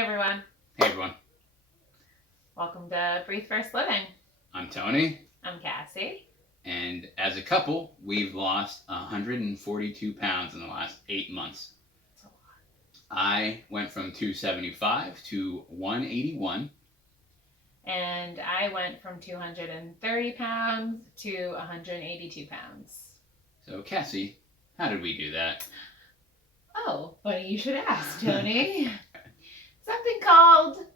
everyone. Hey everyone, Welcome to Breathe First Living. I'm Tony, I'm Cassie. and as a couple, we've lost 142 pounds in the last 8 months. That's a lot. I went from 275 to 181. And I went from 230 pounds to 182 pounds. So Cassie, how did we do that? Oh, funny you should ask, Tony. Something called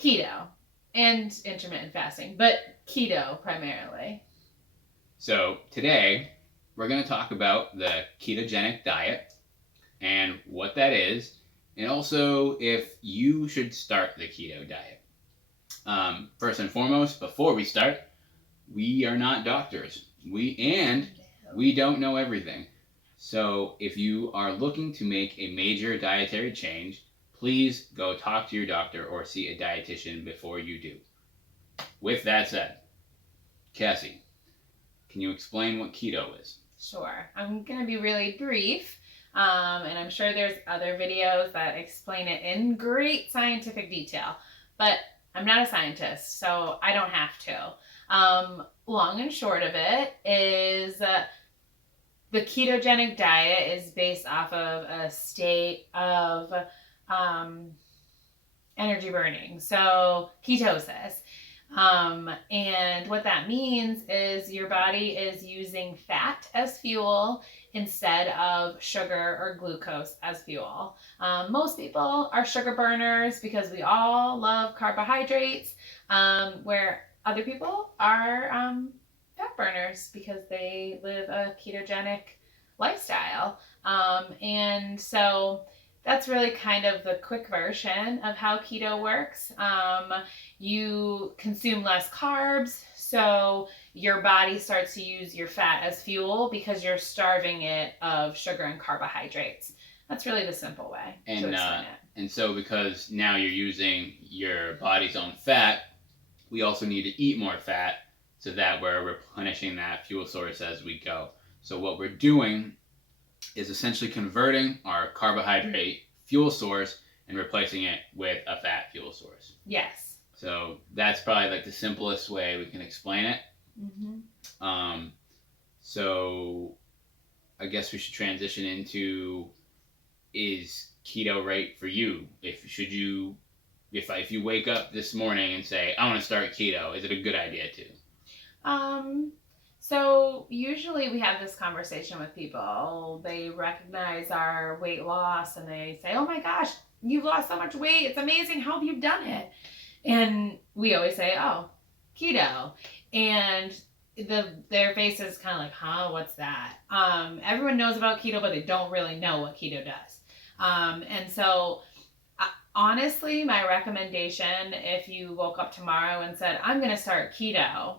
keto and intermittent fasting, but keto primarily. So today, we're going to talk about the ketogenic diet and what that is, and also if you should start the keto diet. First and foremost, before we start, we are not doctors. We don't know everything. So if you are looking to make a major dietary change, please go talk to your doctor or see a dietitian before you do. With that said, Cassie, can you explain what keto is? Sure. I'm going to be really brief, and I'm sure there's other videos that explain it in great scientific detail, but I'm not a scientist, so I don't have to. Long and short of it is the ketogenic diet is based off of a state of energy burning, so ketosis. And what that means is your body is using fat as fuel instead of sugar or glucose as fuel. Most people are sugar burners because we all love carbohydrates, where other people are fat burners because they live a ketogenic lifestyle. And so that's really kind of the quick version of how keto works. You consume less carbs, so your body starts to use your fat as fuel because you're starving it of sugar and carbohydrates. That's really the simple way to explain it. And so because now you're using your body's own fat, we also need to eat more fat so that we're replenishing that fuel source as we go. So what we're doing is essentially converting our carbohydrate fuel source and replacing it with a fat fuel source. Yes. So that's probably like the simplest way we can explain it. Mm-hmm. So I guess we should transition into, is keto right for you? If you wake up this morning and say, I want to start keto, is it a good idea to? So usually we have this conversation with people. They recognize our weight loss and they say, oh my gosh, you've lost so much weight. It's amazing. How have you done it? And we always say, oh, keto. And their face is kind of like, huh, what's that? Everyone knows about keto, but they don't really know what keto does. And so honestly, my recommendation, if you woke up tomorrow and said, I'm going to start keto,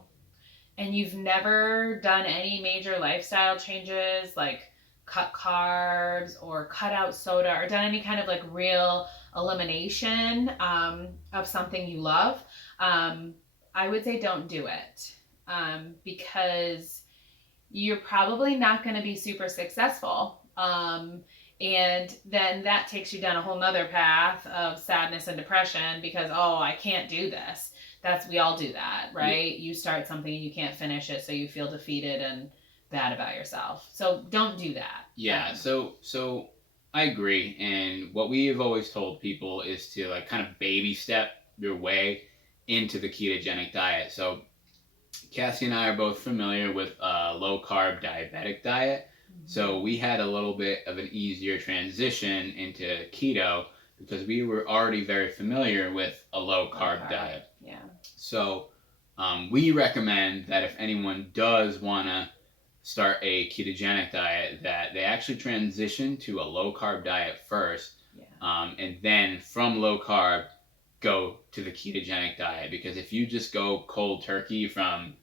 and you've never done any major lifestyle changes like cut carbs or cut out soda or done any kind of like real elimination of something you love, I would say don't do it, because you're probably not going to be super successful. And then that takes you down a whole nother path of sadness and depression because, oh, I can't do this. We all do that, right? Yeah. You start something and you can't finish it, so you feel defeated and bad about yourself. So don't do that. Yeah, so I agree. And what we have always told people is to like kind of baby step your way into the ketogenic diet. So Cassie and I are both familiar with a low carb diabetic diet. Mm-hmm. So we had a little bit of an easier transition into keto because we were already very familiar with a low carb diet. Yeah. So we recommend that if anyone does want to start a ketogenic diet, that they actually transition to a low carb diet first, and then from low carb go to the ketogenic diet. Because if you just go cold turkey from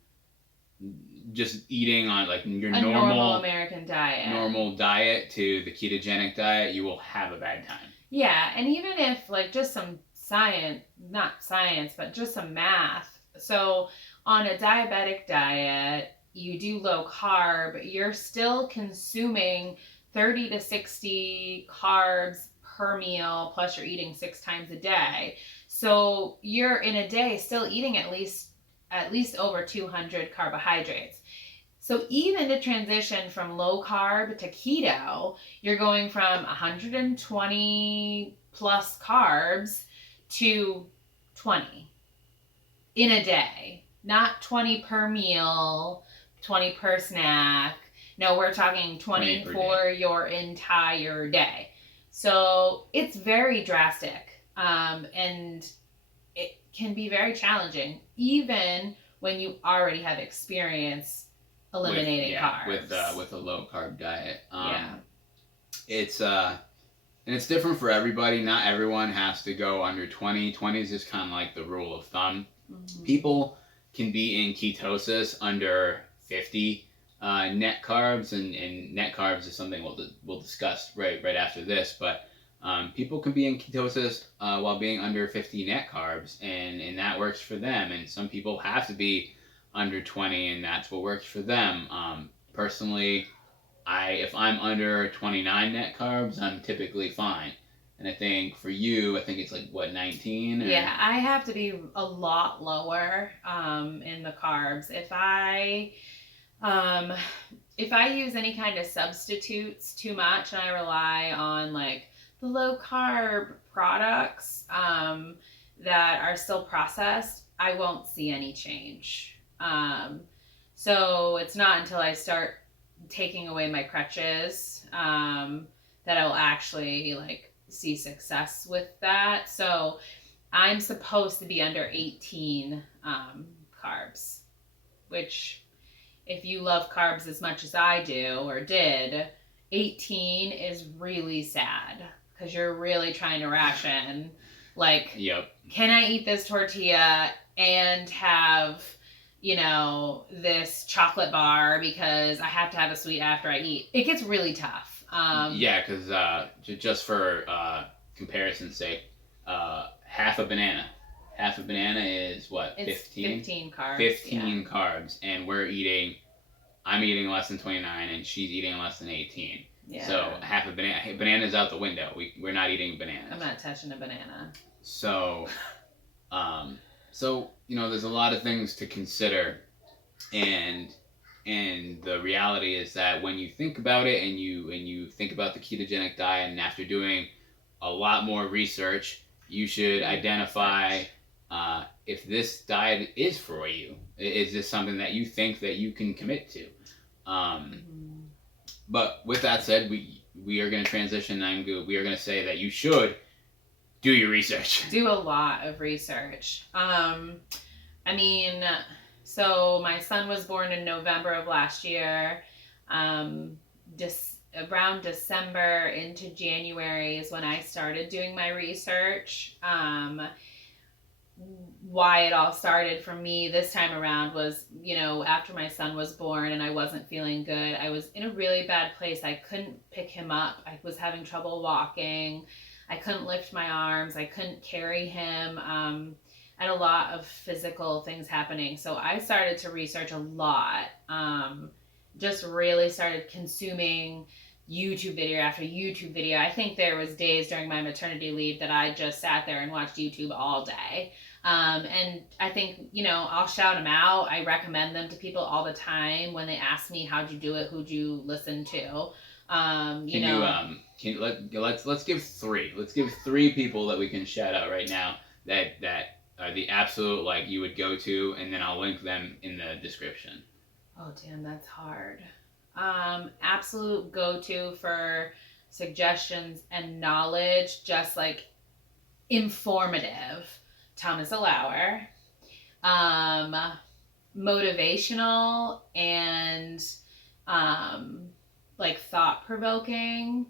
just eating on like your normal American diet, normal diet to the ketogenic diet, you will have a bad time. Yeah, and even if like just some not science, but just some math. So on a diabetic diet, you do low carb, you're still consuming 30 to 60 carbs per meal, plus you're eating 6 times a day. So you're in a day still eating at least over 200 carbohydrates. So even to transition from low carb to keto, you're going from 120 plus carbs to 20 in a day. Not 20 per meal, 20 per snack. No, we're talking 20 for your entire day. So it's very drastic. And it can be very challenging, even when you already have experience eliminating carbs. With a low carb diet. Yeah. It's and it's different for everybody. Not everyone has to go under 20. 20 is just kind of like the rule of thumb. Mm-hmm. People can be in ketosis under 50 net carbs, and net carbs is something we'll discuss right after this. But people can be in ketosis while being under 50 net carbs, and that works for them. And some people have to be under 20, and that's what works for them. Personally, if I'm under 29 net carbs, I'm typically fine. And I think for you, I think it's like, what, 19? Or? Yeah, I have to be a lot lower in the carbs. If I use any kind of substitutes too much and I rely on like the low carb products that are still processed, I won't see any change. So it's not until I start taking away my crutches that I will actually like see success with that. So I'm supposed to be under 18 carbs, which if you love carbs as much as I do or did, 18 is really sad because you're really trying to ration. Like, yep. Can I eat this tortilla and have, this chocolate bar because I have to have a sweet after I eat? It gets really tough. Yeah, because just for comparison's sake, half a banana is what? It's 15 carbs. 15 carbs, and I'm eating less than 29, and she's eating less than 18. Yeah. So half a banana's out the window. We're not eating bananas. I'm not touching a banana. So, there's a lot of things to consider, and the reality is that when you think about it and you think about the ketogenic diet, and after doing a lot more research, you should identify if this diet is for you. Is this something that you think that you can commit to? But with that said, we are going to transition, and we are going to say that you should do your research. Do a lot of research. So my son was born in November of last year. Around December into January is when I started doing my research. Why it all started for me this time around was, after my son was born and I wasn't feeling good. I was in a really bad place. I couldn't pick him up. I was having trouble walking. I couldn't lift my arms. I couldn't carry him. I had a lot of physical things happening. So I started to research a lot. Just really started consuming YouTube video after YouTube video. I think there was days during my maternity leave that I just sat there and watched YouTube all day. And I think, I'll shout them out. I recommend them to people all the time when they ask me, how'd you do it? Who'd you listen to? Let's give three. Let's give three people that we can shout out right now that are the absolute, like, you would go to, and then I'll link them in the description. Oh, damn, that's hard. Absolute go-to for suggestions and knowledge, just like informative, Thomas Delauer. Motivational and like thought-provoking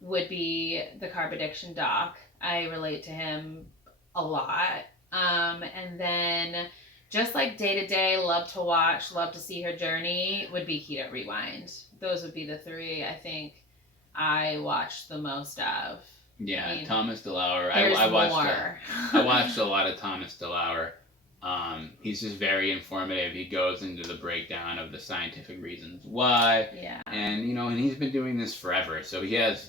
would be the Carb Addiction Doc. I relate to him a lot. And then just like day-to-day, love to watch, love to see her journey, would be Keto Rewind. Those would be the three I think I watched the most of. Yeah, Thomas Delauer. I watched a lot of Thomas Delauer. He's just very informative. He goes into the breakdown of the scientific reasons why. Yeah. And and he's been doing this forever. So he has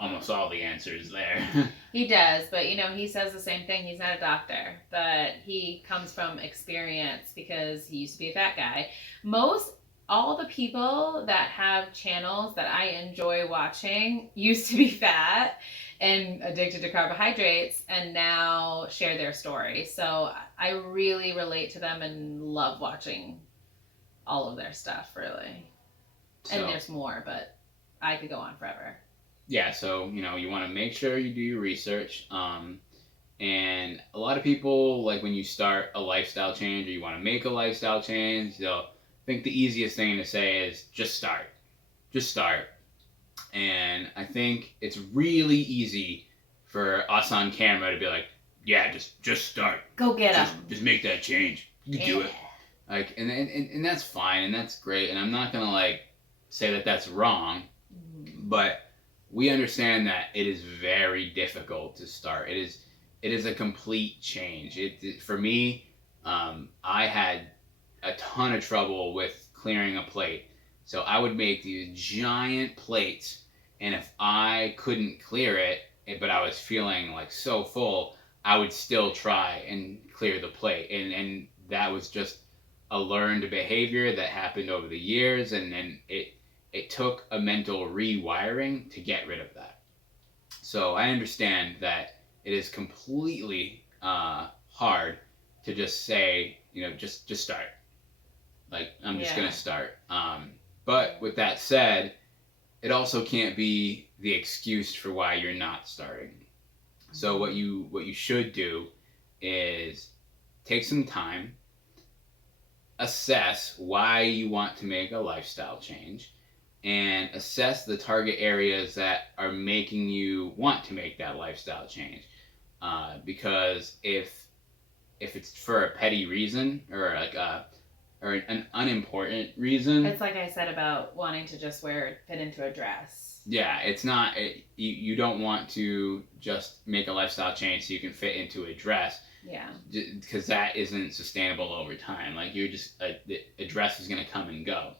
almost all the answers there. He does, but he says the same thing. He's not a doctor, but he comes from experience because he used to be a fat guy. All the people that have channels that I enjoy watching used to be fat and addicted to carbohydrates and now share their story. So I really relate to them and love watching all of their stuff, really. And there's more, but I could go on forever. Yeah, so, you want to make sure you do your research. And a lot of people, like when you start a lifestyle change or you want to make a lifestyle change, they'll think the easiest thing to say is just start. Just start. And I think it's really easy for us on camera to be like, yeah, just start. Go get them. Just make that change. You can do it. Like, and that's fine and that's great. And I'm not going to say that that's wrong, but we understand that it is very difficult to start. It is a complete change. For me, I had a ton of trouble with clearing a plate. So I would make these giant plates, and if I couldn't clear it, but I was feeling so full, I would still try and clear the plate. And that was just a learned behavior that happened over the years, and it took a mental rewiring to get rid of that. So I understand that it is completely hard to just say, just start. I'm just going to start. But with that said, it also can't be the excuse for why you're not starting. So what you should do is take some time, assess why you want to make a lifestyle change, and assess the target areas that are making you want to make that lifestyle change. Because if it's for a petty reason or an unimportant reason, it's like I said about wanting to just fit into a dress. Yeah, it's not. You don't want to just make a lifestyle change so you can fit into a dress. Yeah. Because that isn't sustainable over time. You're just a dress is gonna come and go.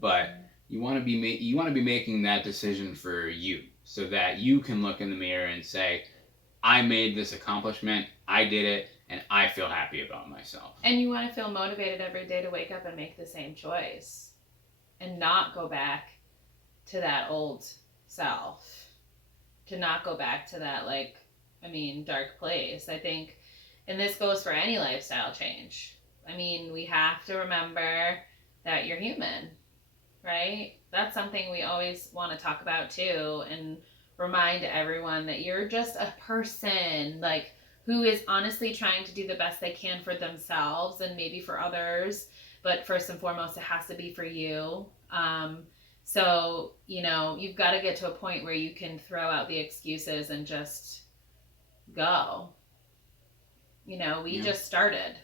But you want to be making that decision for you, so that you can look in the mirror and say, I made this accomplishment, I did it, and I feel happy about myself. And you want to feel motivated every day to wake up and make the same choice and not go back to that old self, to not go back to that dark place. I think, and this goes for any lifestyle change. We have to remember that you're human, right? That's something we always want to talk about too, and remind everyone that you're just a person, who is honestly trying to do the best they can for themselves and maybe for others, but first and foremost, it has to be for you. So, you've got to get to a point where you can throw out the excuses and just go. We just started.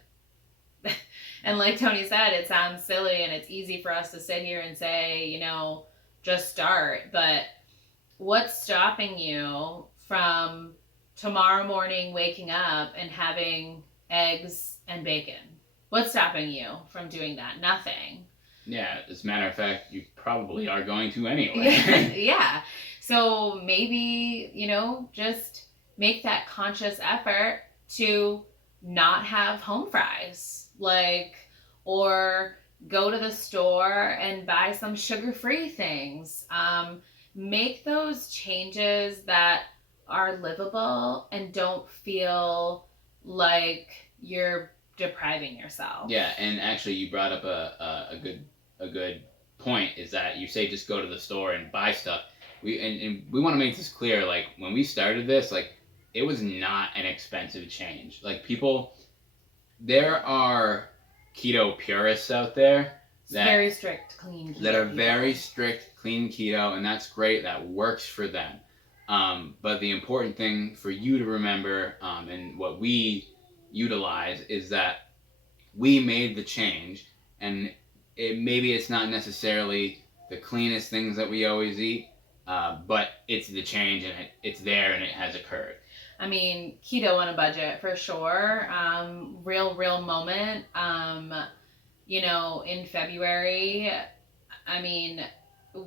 And like Tony said, it sounds silly and it's easy for us to sit here and say, just start. But what's stopping you from tomorrow morning waking up and having eggs and bacon? What's stopping you from doing that? Nothing. Yeah, as a matter of fact, you probably are going to anyway. Yeah. So maybe, just make that conscious effort to not have home fries. Or go to the store and buy some sugar-free things. Make those changes that are livable and don't feel like you're depriving yourself. Yeah, and actually you brought up a good point, is that you say just go to the store and buy stuff. We want to make this clear, when we started this, it was not an expensive change. There are keto purists out there that very strict clean keto. That are very strict clean keto, and that's great. That works for them. But the important thing for you to remember, and what we utilize, is that we made the change, and maybe it's not necessarily the cleanest things that we always eat, but it's the change, and it's there, and it has occurred. Keto on a budget for sure. Real moment. In February,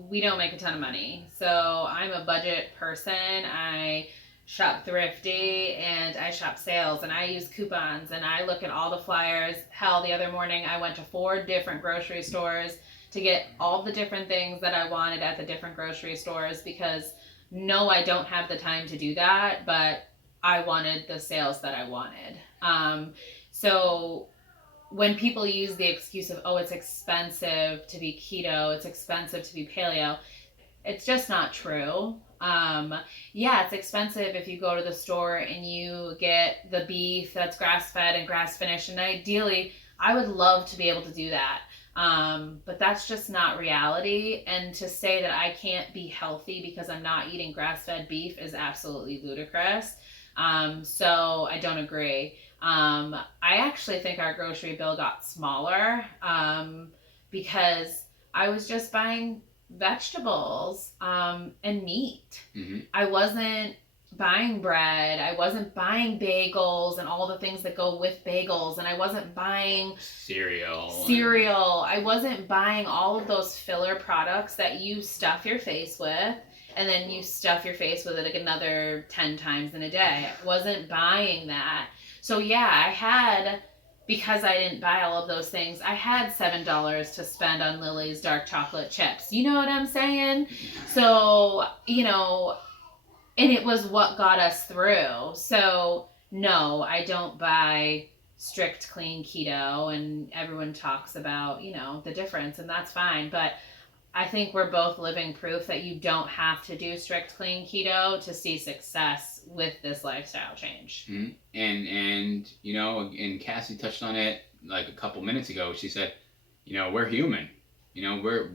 we don't make a ton of money. So I'm a budget person. I shop thrifty and I shop sales and I use coupons and I look at all the flyers. Hell, the other morning I went to 4 different grocery stores to get all the different things that I wanted at the different grocery stores because no, I don't have the time to do that, but I wanted the sales that I wanted. So when people use the excuse of, oh, it's expensive to be keto, it's expensive to be paleo, it's just not true. Yeah, it's expensive if you go to the store and you get the beef that's grass-fed and grass-finished, and ideally, I would love to be able to do that. But that's just not reality. And to say that I can't be healthy because I'm not eating grass-fed beef is absolutely ludicrous. So I don't agree. I actually think our grocery bill got smaller because I was just buying vegetables and meat. Mm-hmm. I wasn't buying bread. I wasn't buying bagels and all the things that go with bagels. And I wasn't buying cereal. I wasn't buying all of those filler products that you stuff your face with. And then you stuff your face with it like another 10 times in a day. I wasn't buying that. So yeah, I had, because I didn't buy all of those things, I had $7 to spend on Lily's dark chocolate chips. You know what I'm saying? So, you know, and it was what got us through. So no, I don't buy strict clean keto, and everyone talks about, you know, the difference, and that's fine. But I think we're both living proof that you don't have to do strict clean keto to see success with this lifestyle change. Mm-hmm. And you know, and Cassie touched on it like a couple minutes ago. She said, you know, we're human. You know,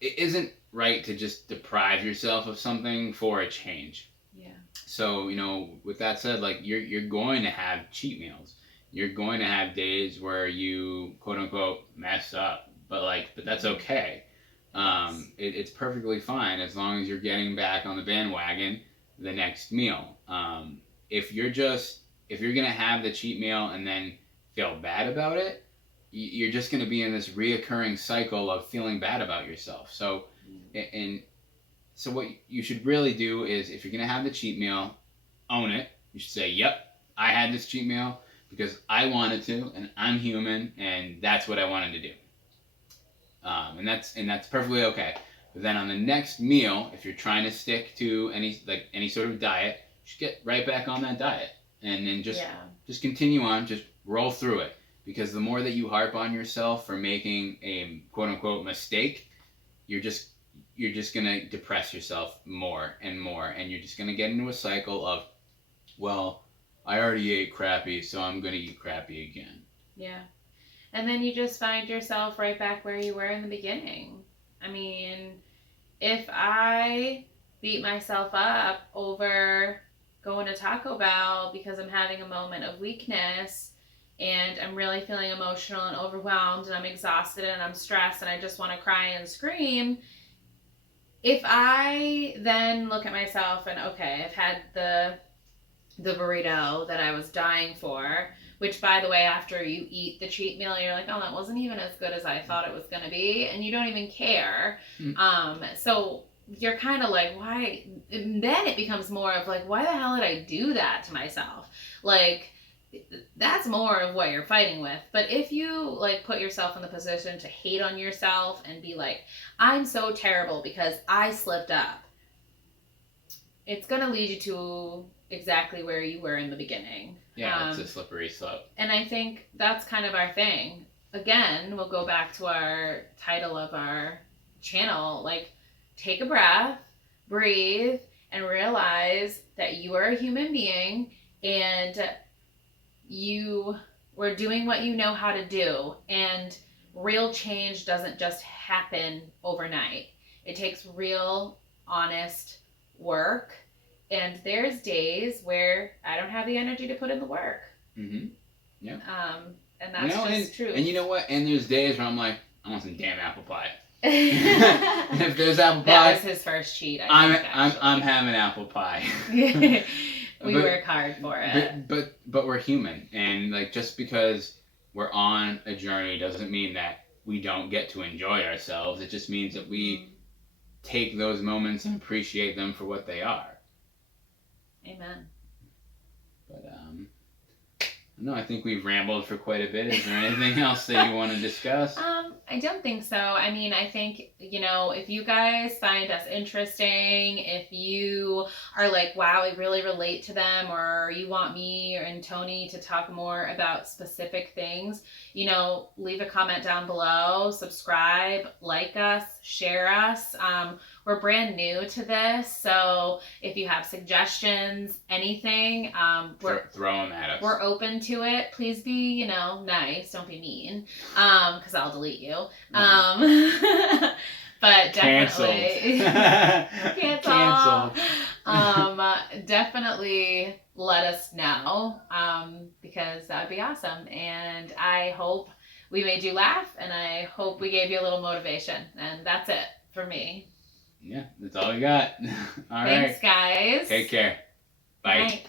it isn't right to just deprive yourself of something for a change. Yeah. So, you know, with that said, like you're going to have cheat meals. You're going to have days where you quote unquote mess up. But that's okay. It's perfectly fine as long as you're getting back on the bandwagon the next meal. If you're gonna have the cheat meal and then feel bad about it, you're just gonna be in this reoccurring cycle of feeling bad about yourself. So, so what you should really do is, if you're gonna have the cheat meal, own it. You should say, "Yep, I had this cheat meal because I wanted to, and I'm human, and that's what I wanted to do." And that's perfectly okay. But then on the next meal, if you're trying to stick to any sort of diet, you should get right back on that diet, and then just continue on, just roll through it. Because the more that you harp on yourself for making a quote unquote mistake, you're just gonna depress yourself more and more, and you're just gonna get into a cycle of, well, I already ate crappy, so I'm gonna eat crappy again. Yeah. And then you just find yourself right back where you were in the beginning. I mean, if I beat myself up over going to Taco Bell because I'm having a moment of weakness and I'm really feeling emotional and overwhelmed and I'm exhausted and I'm stressed and I just want to cry and scream, if I then look at myself and, okay, I've had the burrito that I was dying for, which, by the way, after you eat the cheat meal, you're like, oh, that wasn't even as good as I thought it was going to be. And you don't even care. So you're kind of like, why? And then it becomes more of like, why the hell did I do that to myself? Like, that's more of what you're fighting with. But if you like put yourself in the position to hate on yourself and be like, I'm so terrible because I slipped up, it's going to lead you to exactly where you were in the beginning. Yeah, it's a slippery slope. And I think that's kind of our thing. Again, we'll go back to our title of our channel, like, take a breath, breathe, and realize that you are a human being and you were doing what you know how to do. And real change doesn't just happen overnight. It takes real, honest work. And there's days where I don't have the energy to put in the work. Mm-hmm. Yeah. And that's just true. And you know what? And there's days where I'm like, I want some damn apple pie. And if there's apple pie, that was his first cheat. I'm having apple pie. We work hard for it. But we're human, and like just because we're on a journey doesn't mean that we don't get to enjoy ourselves. It just means that we take those moments and appreciate them for what they are. Amen. But no, I think we've rambled for quite a bit. Is there anything else that you want to discuss? I don't think so. I mean, I think, if you guys find us interesting, if you are like, wow, I really relate to them, or you want me and Tony to talk more about specific things, leave a comment down below, subscribe, like us, share us. We're brand new to this, so if you have suggestions, anything, throw them at us. We're open to it. Please be, nice. Don't be mean, because I'll delete you. But definitely cancel. Definitely let us know, because that would be awesome. And I hope we made you laugh, and I hope we gave you a little motivation. And that's it for me. Yeah, that's all we got. All right. Thanks, guys. Take care. Bye. Bye.